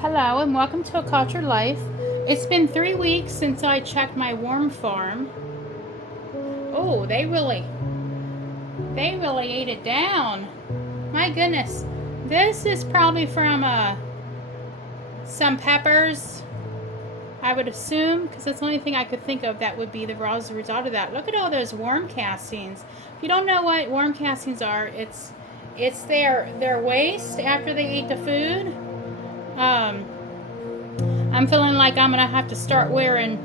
Hello and welcome to A Cultured Life. It's been 3 weeks since I checked my worm farm. Oh, they really ate it down. My goodness. This is probably from some peppers, I would assume, because that's the only thing I could think of that would be the result of that. Look at all those worm castings. If you don't know what worm castings are, it's their waste after they eat the food. I'm feeling like I'm gonna have to start wearing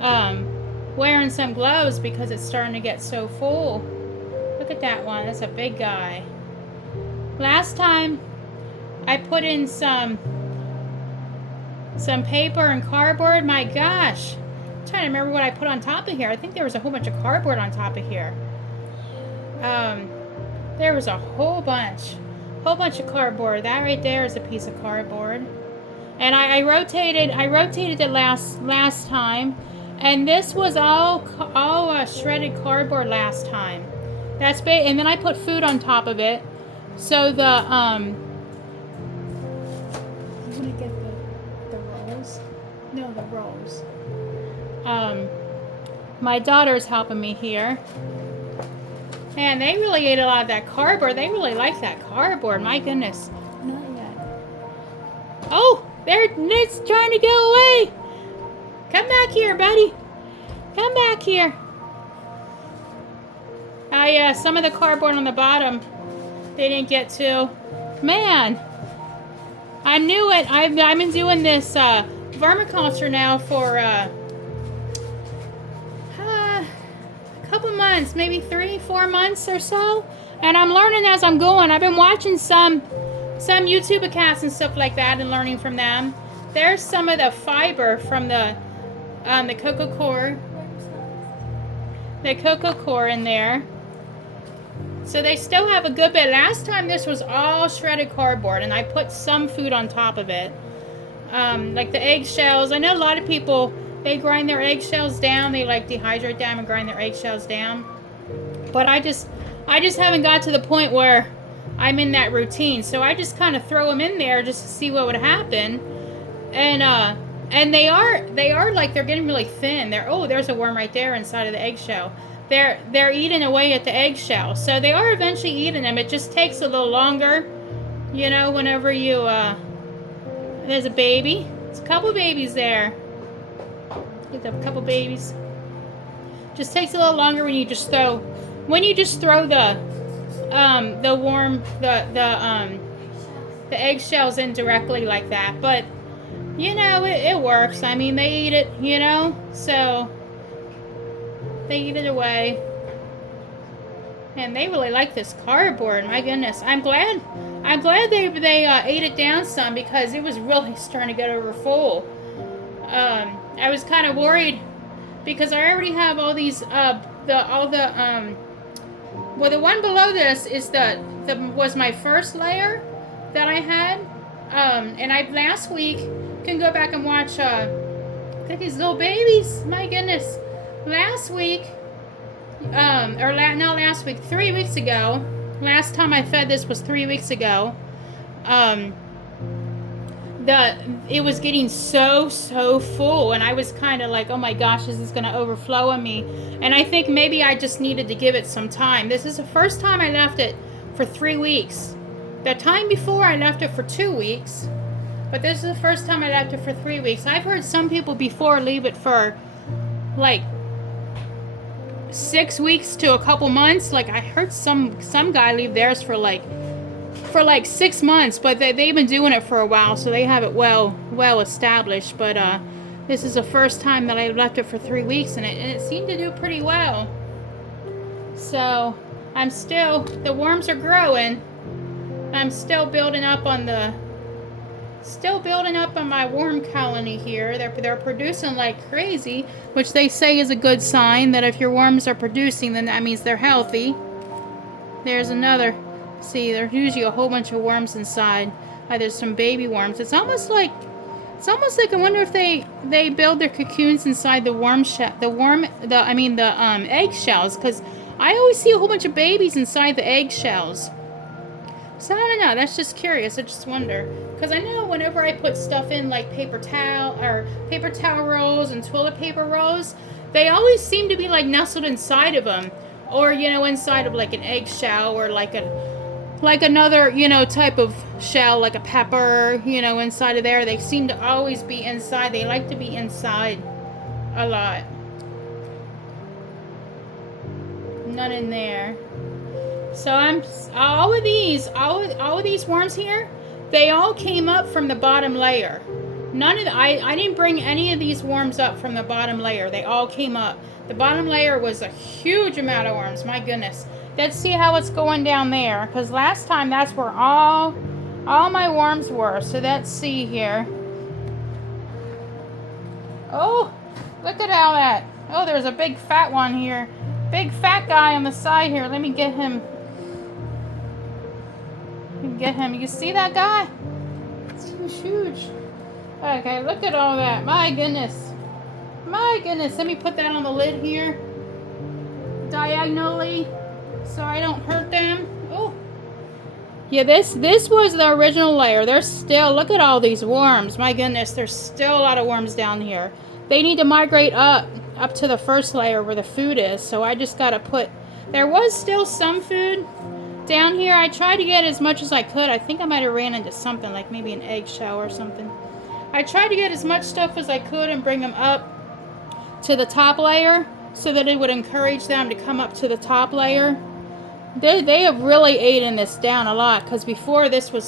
some gloves because it's starting to get so full. Look at that one. That's a big guy. Last time I put in some paper and cardboard. My gosh, I'm trying to remember what I put on top of here. I think there was a whole bunch of cardboard on top of here. There was a whole bunch of cardboard. That right there is a piece of cardboard. And I rotated it last time, and this was all shredded cardboard last time. That's big. And then I put food on top of it, so the I'm gonna get the rolls. No, the rolls. My daughter's helping me here. Man, they really ate a lot of that cardboard. They really like that cardboard. My goodness. Not yet. Oh, it's trying to go away. Come back here, buddy. Come back here. Oh yeah, some of the cardboard on the bottom they didn't get to. Man, I knew it. I've been doing this vermiculture now for a couple months, maybe 3-4 months or so, and I'm learning as I'm going. I've been watching some YouTube accounts and stuff like that and learning from them. There's some of the fiber from the coco coir. The coco coir in there. So they still have a good bit. Last time this was all shredded cardboard, and I put some food on top of it. Like the eggshells. I know a lot of people, they grind their eggshells down. They like dehydrate them and grind their eggshells down. But I just haven't got to the point where I'm in that routine. So I just kind of throw them in there just to see what would happen. And they are like, they're getting really thin. There's a worm right there inside of the eggshell. They're eating away at the eggshell. So they are eventually eating them. It just takes a little longer, you know, whenever you there's a baby. There's a couple babies there. Get a couple babies. Just takes a little longer when you just throw the eggshells in directly like that. But you know, it works. I mean, they eat it, you know, so they eat it away. And they really like this cardboard. My goodness, I'm glad they ate it down some, because it was really starting to get over full. I was kind of worried because I already have all these well, the one below this is was my first layer that I had, and I last week, can go back and watch look at these little babies. My goodness, last week, 3 weeks ago, last time I fed this was 3 weeks ago. It was getting so full, and I was kind of like, oh my gosh, is this going to overflow on me? And I think maybe I just needed to give it some time. This is the first time I left it for 3 weeks. The time before I left it for 2 weeks, but this is the first time I left it for 3 weeks. I've heard some people before leave it for like 6 weeks to a couple months. Like I heard some guy leave theirs for like 6 months, but they've been doing it for a while, so they have it well established. But this is the first time that I left it for 3 weeks, and it seemed to do pretty well. So the worms are growing. I'm still building up on my worm colony here. They're producing like crazy, which they say is a good sign that if your worms are producing, then that means they're healthy. There's another. See, there's usually a whole bunch of worms inside. There's some baby worms. It's almost like I wonder if they build their cocoons inside the eggshells, because I always see a whole bunch of babies inside the eggshells. So I don't know. That's just curious. I just wonder, because I know whenever I put stuff in like paper towel rolls and toilet paper rolls, they always seem to be like nestled inside of them, or inside of like an eggshell or like another type of shell, like a pepper, inside of there. They seem to always be inside. They like to be inside a lot. None in there. So all of these worms here, they all came up from the bottom layer. I didn't bring any of these worms up from the bottom layer. They all came up. The bottom layer was a huge amount of worms. My goodness. Let's see how it's going down there, because last time that's where all my worms were. So let's see here. Oh, look at all that. Oh, there's a big fat one here. Big fat guy on the side here. Let me get him. You see that guy? He was huge. Okay, look at all that. My goodness. My goodness. Let me put that on the lid here. Diagonally, so I don't hurt them. Oh. Yeah, this was the original layer. There's still, look at all these worms. My goodness, there's still a lot of worms down here. They need to migrate up to the first layer where the food is. So I just got to put, there was still some food down here. I tried to get as much as I could. I think I might have ran into something, like maybe an eggshell or something. I tried to get as much stuff as I could and bring them up to the top layer so that it would encourage them to come up to the top layer. They have really eaten this down a lot, because before this was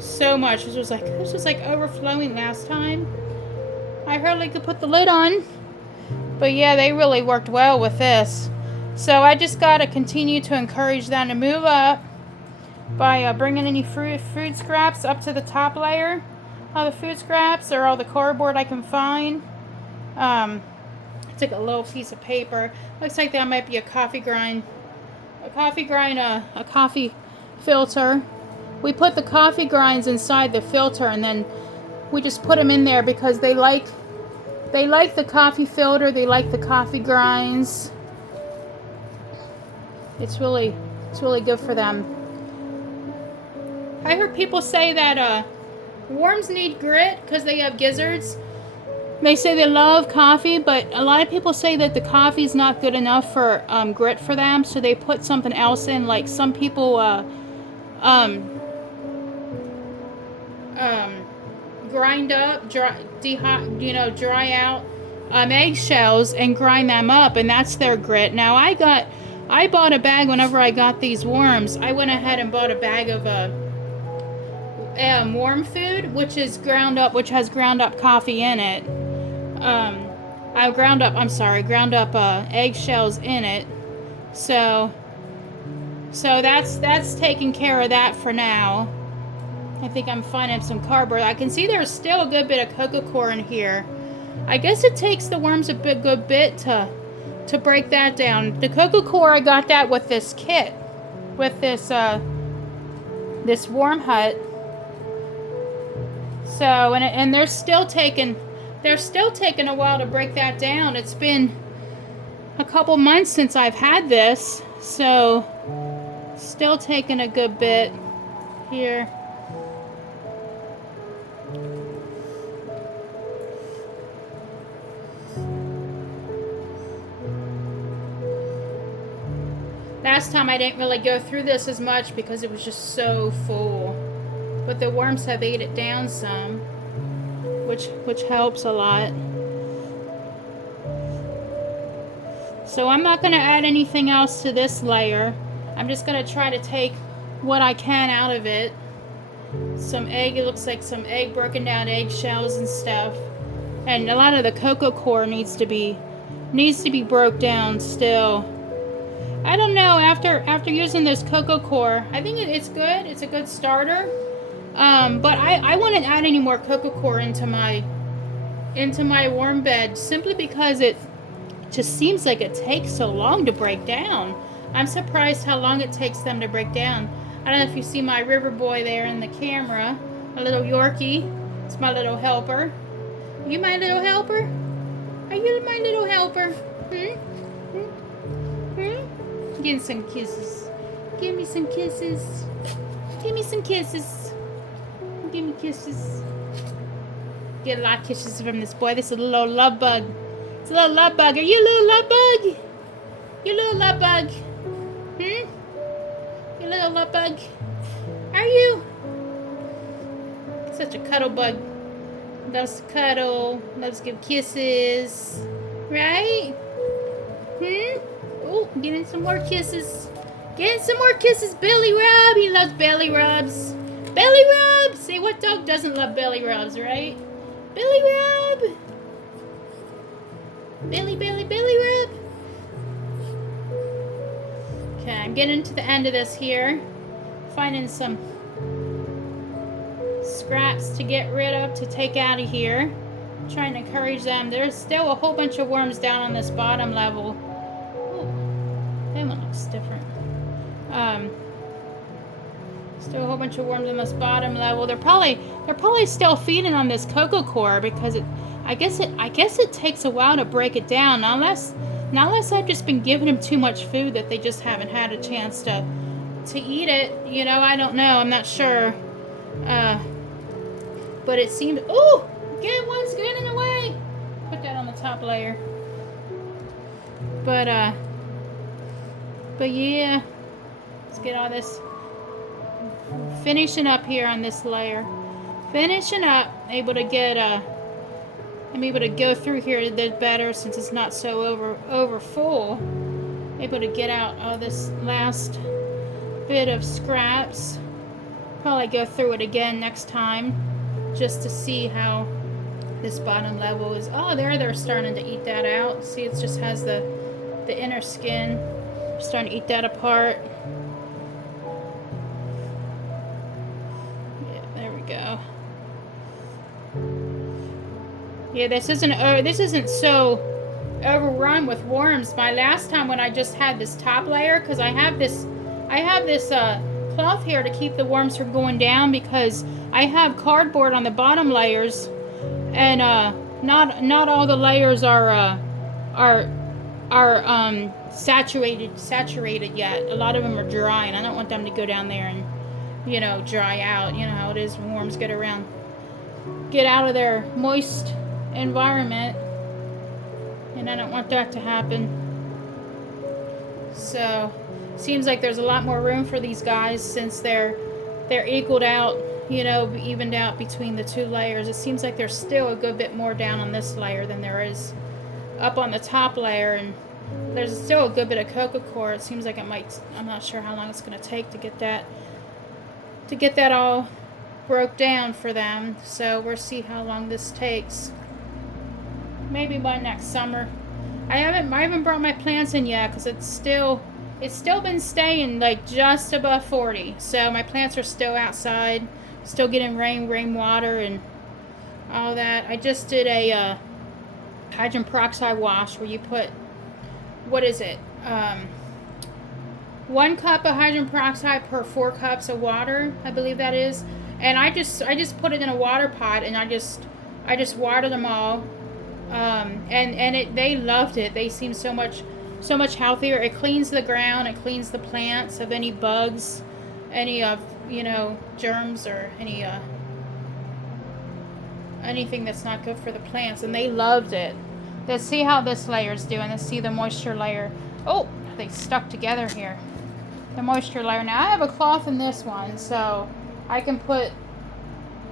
so much. This was like overflowing last time. I hardly could put the lid on. But yeah, they really worked well with this. So I just got to continue to encourage them to move up by bringing any food scraps up to the top layer. All the food scraps or all the cardboard I can find. I took a little piece of paper. Looks like that might be a coffee grind. A coffee filter. We put the coffee grinds inside the filter, and then we just put them in there because they like the coffee filter. They like the coffee grinds. It's really good for them. I heard people say that worms need grit because they have gizzards. They say they love coffee, but a lot of people say that the coffee is not good enough for grit for them, so they put something else in. Like some people grind up, dry out eggshells and grind them up, and that's their grit. Now I bought a bag whenever I got these worms. I went ahead and bought a bag of worm food, which has ground up coffee in it. Ground up eggshells in it. So that's taking care of that for now. I think I'm finding some cardboard. I can see there's still a good bit of coco coir in here. I guess it takes the worms a good bit to break that down. The coco coir, I got that with this kit, with this worm hut. So and they're still taking a while to break that down. It's been a couple months since I've had this, so still taking a good bit here. Last time I didn't really go through this as much because it was just so full. But the worms have ate it down some, which helps a lot. So I'm not going to add anything else to this layer. I'm just going to try to take what I can out of it. Some egg, it looks like some broken down eggshells and stuff. And a lot of the coco coir needs to be broke down still. I don't know, after using this coco coir, I think it's good. It's a good starter. But I wouldn't add any more coco coir into my worm bed, simply because it just seems like it takes so long to break down. I'm surprised how long it takes them to break down. I don't know if you see my river boy there in the camera, a little Yorkie. It's my little helper. Are you my little helper? Are you my little helper? Getting some kisses. Give me some kisses. Give me some kisses. Give me kisses. Get a lot of kisses from this boy. This is a little love bug. It's a little love bug. Are you a little love bug? You little love bug. Hmm? You little love bug. Are you? Such a cuddle bug. Loves to cuddle. Loves to give kisses. Right? Hmm? Oh, getting some more kisses. Getting some more kisses. Belly rub. He loves belly rubs. Belly rubs. See, what dog doesn't love belly rubs, right? Belly rub. Belly, belly, belly rub. Okay, I'm getting to the end of this here. Finding some scraps to get rid of, to take out of here. Trying to encourage them. There's still a whole bunch of worms down on this bottom level. Ooh, that one looks different. Still a whole bunch of worms on this bottom level. They're probably still feeding on this coco coir because I guess it takes a while to break it down. Unless I've just been giving them too much food that they just haven't had a chance to eat it. You know, I don't know. I'm not sure. But it seems. Oh, get one's getting away. Put that on the top layer. But yeah. Let's get all this. Finishing up here on this layer. Finishing up. Able to get I'm able to go through here a bit better since it's not so over full. Able to get out all this last bit of scraps. Probably go through it again next time just to see how this bottom level is. Oh, they're starting to eat that out. See, it just has the inner skin. Starting to eat that apart. Yeah, there we go. Yeah, this isn't so overrun with worms. My last time when I just had this top layer, because I have this cloth here to keep the worms from going down because I have cardboard on the bottom layers, and not all the layers are saturated yet. A lot of them are dry, and I don't want them to go down there and dry out. You know how it is when worms get out of their moist environment, and I don't want that to happen. So seems like there's a lot more room for these guys since they're equaled out, evened out between the two layers. It seems like there's still a good bit more down on this layer than there is up on the top layer, and there's still a good bit of coco coir. It seems like it might. I'm not sure how long it's going to take to get that all broke down for them. So we'll see how long this takes. Maybe by next summer. I haven't brought my plants in yet because it's still been staying like just above 40. So my plants are still outside, still getting rain water and all that. I just did a hydrogen peroxide wash where you put, what is it? 1 cup of hydrogen peroxide per 4 cups of water, I believe that is. And I just put it in a water pot and I just watered them all. They loved it. They seem so much healthier. It cleans the ground, it cleans the plants of any bugs, any germs or anything that's not good for the plants, and they loved it. Let's see how this layer is doing. Let's see the moisture layer. Oh, they stuck together here. The moisture layer. Now I have a cloth in this one, so I can put.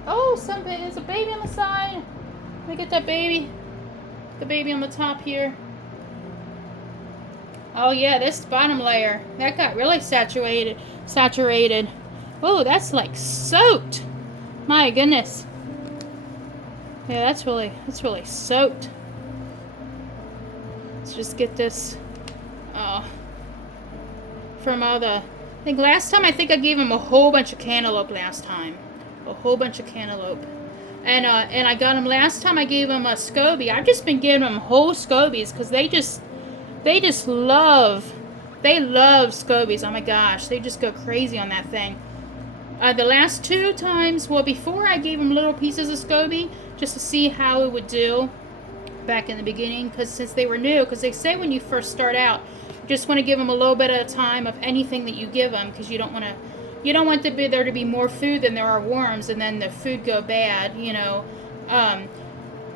Oh, there's a baby on the side. Let me get that baby. The baby on the top here. Oh yeah, this bottom layer, that got really saturated. Oh, that's like soaked. My goodness. Yeah, that's really soaked. Let's just get this from all the. I think last time I gave him a whole bunch of cantaloupe last time. A whole bunch of cantaloupe. And I got him last time I gave him a SCOBY. I've just been giving him whole SCOBYs because they just love SCOBYs. Oh my gosh, they just go crazy on that thing. The last 2 times, well, before I gave him little pieces of SCOBY just to see how it would do back in the beginning, because since they were new, because they say when you first start out, Just want to give them a little bit at a time of anything that you give them, because you don't want there to be more food than there are worms, and then the food go bad, you know.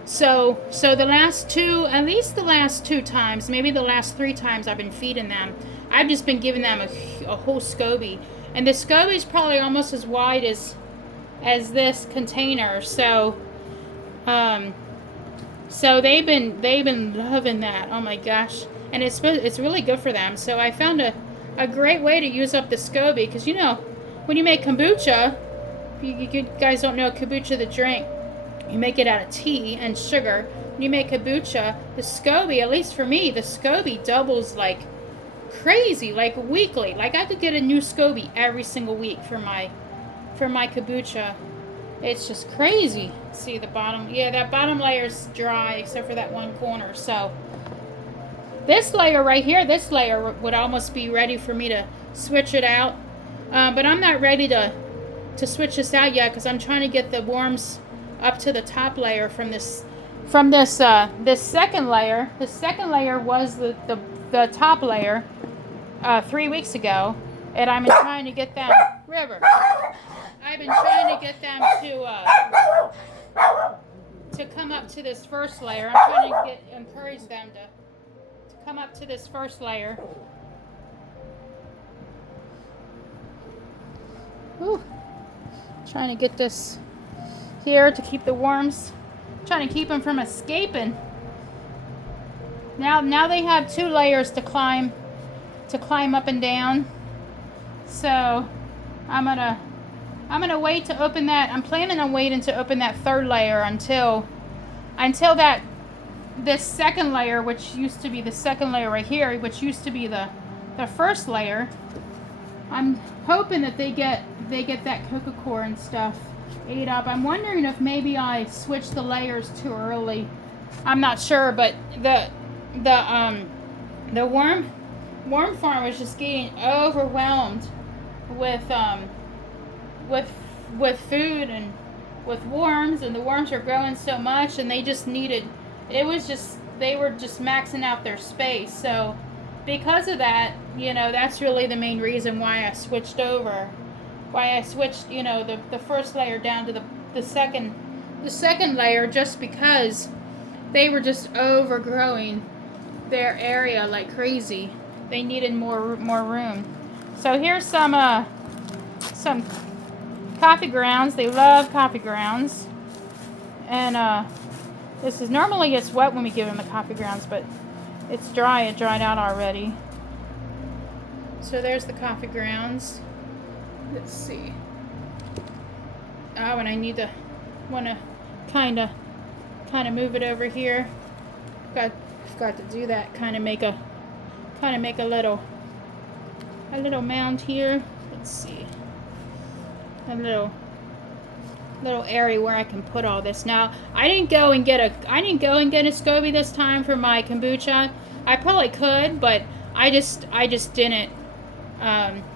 So the last two, at least the last 2 times, maybe the last 3 times I've been feeding them, I've just been giving them a whole SCOBY. And the SCOBY is probably almost as wide as this container. So so they've been loving that. Oh my gosh. And it's really good for them. So I found a great way to use up the SCOBY, because, you know, when you make kombucha, if you guys don't know kombucha, the drink, you make it out of tea and sugar. When you make kombucha, the SCOBY, at least for me, the SCOBY doubles like crazy, like weekly. Like I could get a new SCOBY every single week for my kombucha. It's just crazy. See the bottom? Yeah, that bottom layer's dry except for that one corner. So this layer right here, this layer would almost be ready for me to switch it out. But I'm not ready to switch this out yet, because I'm trying to get the worms up to the top layer from this second layer. The second layer was the top layer 3 weeks ago, and I've been trying to get them I've been trying to get them to come up to this first layer. I'm trying to encourage them to come up to this first layer. Whew. Trying to get this here to keep the worms, trying to keep them from escaping. Now they have 2 layers to climb up and down. So I'm gonna wait to open that. I'm planning on waiting to open that 3rd layer until this second layer, which used to be the second layer right here, which used to be the first layer. I'm hoping that they get that coco coir and stuff ate up. I'm wondering if maybe I switched the layers too early. I'm not sure, but the worm farm was just getting overwhelmed with food and with worms, and the worms are growing so much, and they were just maxing out their space. So because of that, you know, that's really the main reason why I switched, you know, the first layer down to the second layer, just because they were just overgrowing their area like crazy. They needed more room. So here's some coffee grounds. They love coffee grounds. And this is normally it's wet when we give them the coffee grounds, but it's dry. It dried out already. So there's the coffee grounds. Let's see. Oh, and I want to kind of move it over here. Forgot to do that. Kind of make a little mound here. Let's see. A little area where I can put all this. Now, I didn't go and get a SCOBY this time for my kombucha. I probably could, but I just didn't.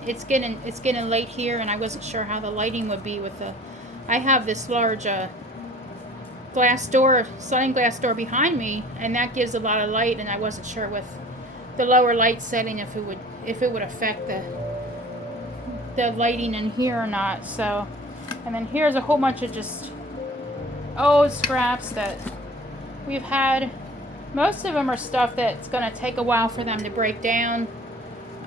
It's getting late here, and I wasn't sure how the lighting would be with the. I have this large sliding glass door behind me, and that gives a lot of light, and I wasn't sure with the lower light setting if it would affect the lighting in here or not. So, and then here's a whole bunch of just old scraps that we've had. Most of them are stuff that's going to take a while for them to break down.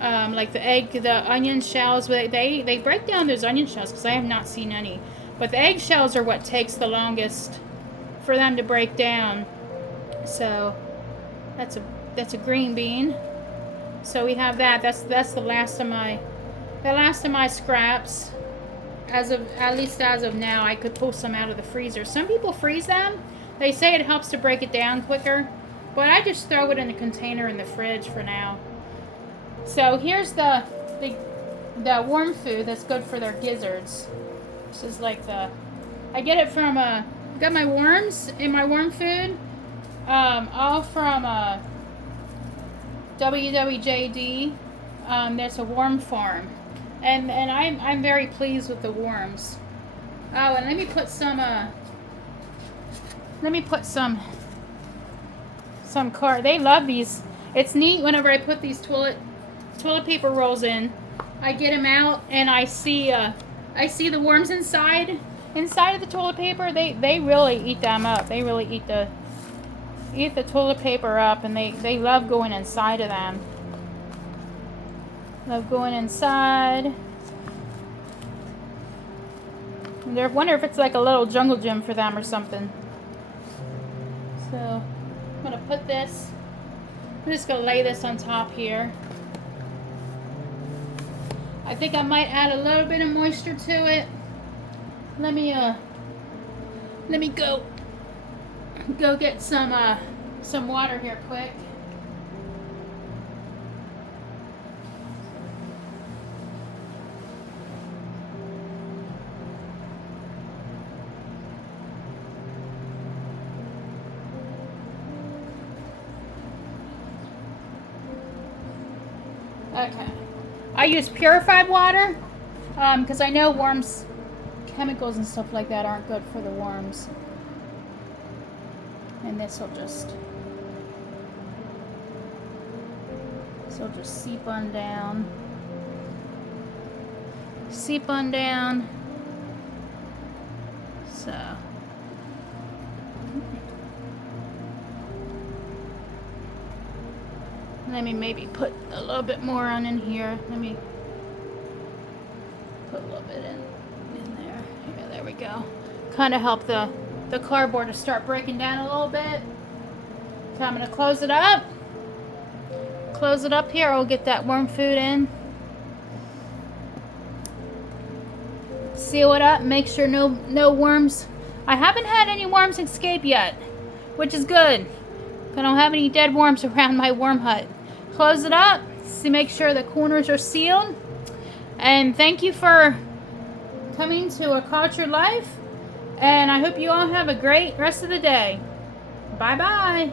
Like the onion shells. They break down those onion shells because I have not seen any. But the egg shells are what takes the longest for them to break down. So that's a green bean. So we have that. That's the last of my scraps. At least as of now, I could pull some out of the freezer. Some people freeze them. They say it helps to break it down quicker, but I just throw it in a container in the fridge for now. So here's the worm food that's good for their gizzards. This is like I get it from got my worms in my worm food, all from WWJD. There's a worm farm, and I'm very pleased with the worms. Oh, and let me put some coir. They love these. It's neat whenever I put these toilet toilet paper rolls in, I get them out and I see the worms inside of the toilet paper. They really eat them up. They really eat the toilet paper up, and they love going inside of them. Love going inside. And I wonder if it's like a little jungle gym for them or something. So I'm gonna put this. I'm just gonna lay this on top here. I think I might add a little bit of moisture to it. Let me go get some water here quick. Okay. I use purified water because I know worms, chemicals and stuff like that aren't good for the worms. And this will just seep on down. Seep on down. So. Let me maybe put a little bit more on in here. Let me put a little bit in there. Yeah, there we go. Kind of help the cardboard to start breaking down a little bit. So I'm going to close it up. Close it up here. I'll get that worm food in. Seal it up. Make sure no worms. I haven't had any worms escape yet, which is good. I don't have any dead worms around my worm hut. Close it up. See, make sure the corners are sealed. And thank you for coming to A Cultured Life. And I hope you all have a great rest of the day. Bye-bye.